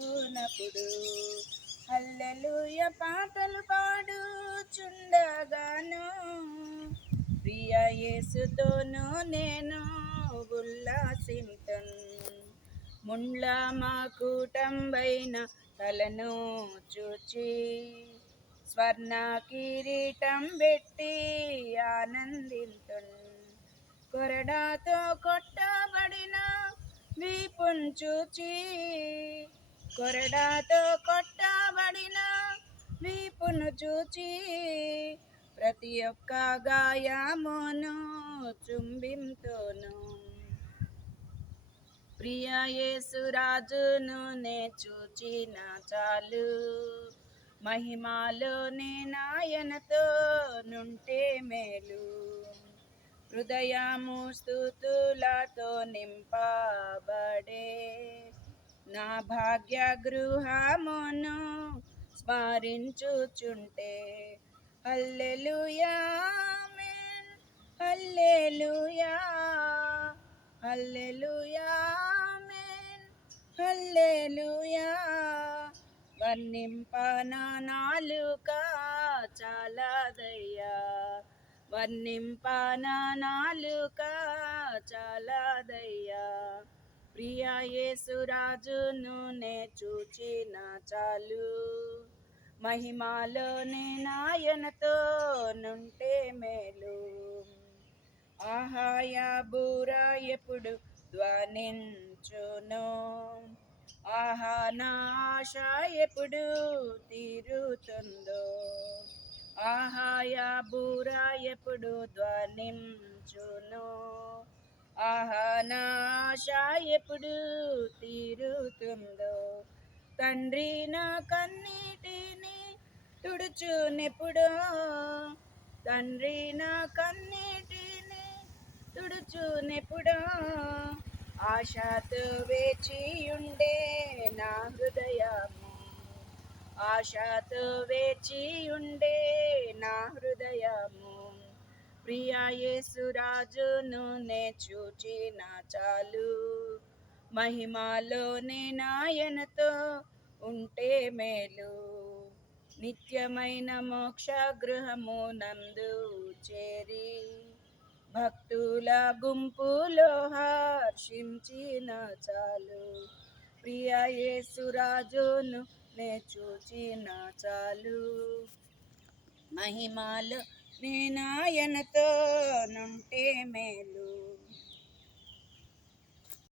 ఒప్పుకున్నప్పుడు హల్లెలూయ పాటలు పాడుచుండగాను ప్రియ యేసుతోను నేను ఉల్లాసింతున్. ముండ్ల మాకుటంబైన తలను చూచి స్వర్ణ కిరీటం పెట్టి ఆనందింతున్. కొరడాతో కొట్టబడిన వీపున్ చూచి కొరడాతో కొట్టబడిన వీపును చూచి ప్రతి ఒక్క గాయమును చుంబింతును. ప్రియ యేసురాజును నే చూచిన చాలు, మహిమలో నేనాయనతో నుంటే మేలు. హృదయము స్తుతులతో నింపబడే నా భాగ్య గృహమును స్మరించుచుంటే హల్లెలూయా ఆమేన్, హల్లెలూయా హల్లెలూయా ఆమేన్, హల్లెలూయా. వర్ణింపన నాలుక చాలదయ్యా, వర్ణింపన నాలుక చాలదయ్యా. ప్రియ యేసురాజును నే చూచిన చాలు, మహిమలో నేనాయనతో నుంటే మేలు. ఆహాయ బూర ఎప్పుడు ధ్వనించును, ఆహా నా ఆశ ఎప్పుడు తీరుతుందో. ఆహాయ బూర ఎప్పుడు ధ్వనించును, ఆహా నా ఆశ ఎప్పుడు తీరుతుందో. తండ్రి నా కన్నీటిని తుడుచునెప్పుడో, తండ్రి నా కన్నీటిని తుడుచునెప్పుడో. ఆశతో వేచియుండే నా హృదయము, ఆశతో వేచియుండే నా హృదయము. ప్రియ యేసురాజును నే చూచిన చాలు, మహిమలో నేనాయనతో ఉంటే మేలు. నిత్యమైన మోక్ష గృహము నందు చేరి భక్తుల గుంపులో హర్షించిన చాలు. ప్రియ యేసురాజును నే చూచిన చాలు, మహిమలో నేనాయనతో నుంటే మేలు.